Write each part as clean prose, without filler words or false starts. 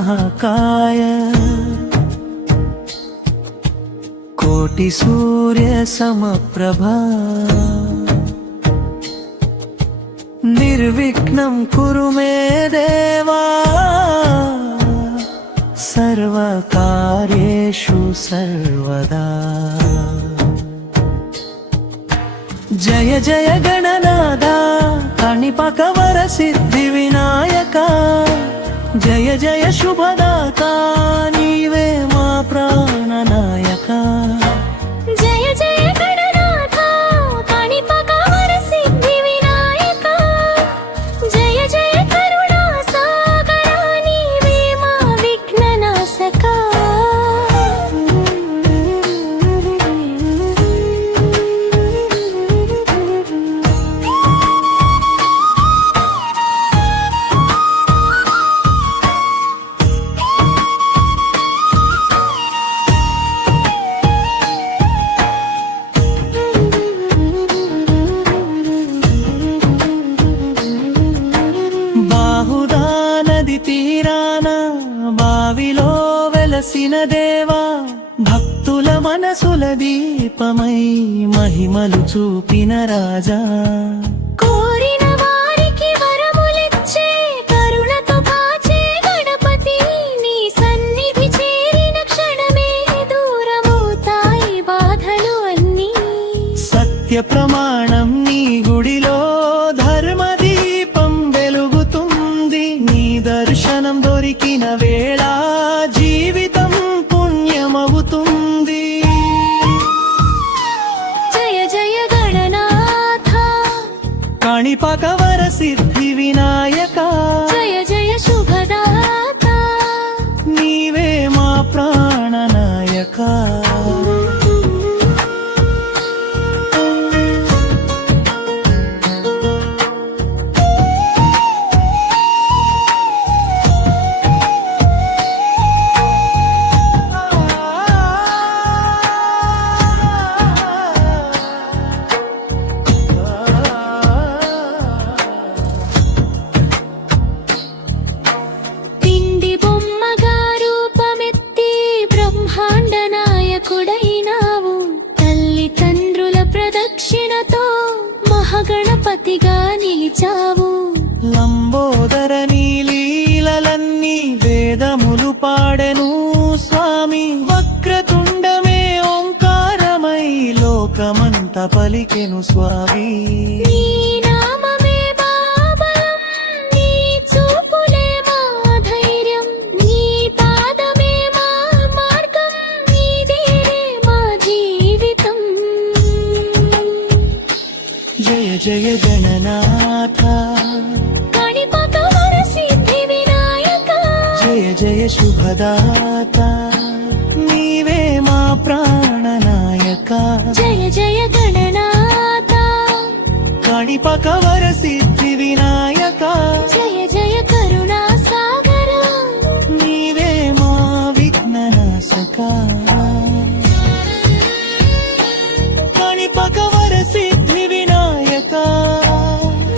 महाकाय कोटि सूर्य समप्रभा निर्विघ्नं कुरु मे देवा सर्वकार्येषु सर्वदा। जय जय गणनादा काणिपाकवर सिद्धि विनायका जय जय शुभदाता नीवे मा प्राणनायका। जय जय गणनाथा काणिपाकवर सिद्धि विनायका जय जय करुणा सागरा नीवे मा विघ्ननाशका। తీరాన బావిలో వెలసిన దేవా భక్తుల మనసుల దీపమై మహిమలు చూపిన రాజా। కోరిన వారికి వరములిచ్చే కరుణతో కాచే గణపతి నీ సన్నిధి చేరిన క్షణమే దూరమవుతాయి బాధలు అన్నీ। సత్య ప్రమాణం నీ గుడిలో ధర్మ దీపం వెలుగుతుంది నీ దర్శనం దొరికిన వేళ జీవితం పుణ్యమవుతుంది। జయ జయ గణనాథ కాణిపాకవర సిద్ధి వినాయక జయ జయ శుభదాత నీవే మా ప్రాణనాయక। గణపతిగా నిలిచావు లంబోదర నీలీలన్నీ వేదములు పాడెను స్వామి వక్రతుండమే ఓంకారమై లోకమంత పలికెను స్వామి। నీ నామమే బాబలం నీ చూపులే మా ధైర్యం నీ పాదమే మా మార్గం నీదే మా జీవితం। జయ జయ గణనాథ కాణిపాకవర సిద్ధి వినాయక జయ జయ శుభదాత నీవే మా ప్రాణనాయక। జయ జయ గణనాథ కాణిపాకవర సిద్ధి వినాయక జయ జయ కరుణా సాగర నీవే మా విఘ్ననాశక। కాణిపాకవర సిద్ధి వినాయక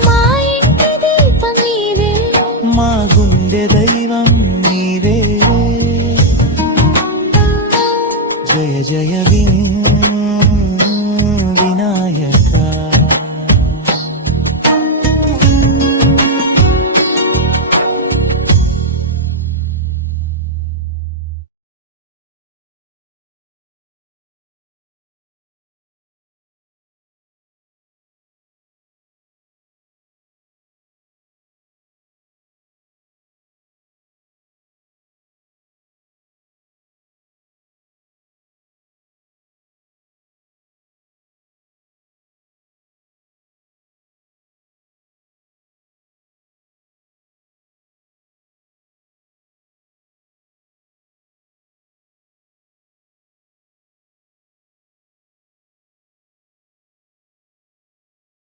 మా ఇంటి దీపం నీవే మా గుండె దైవం నీవే। జయ జయ వినాయక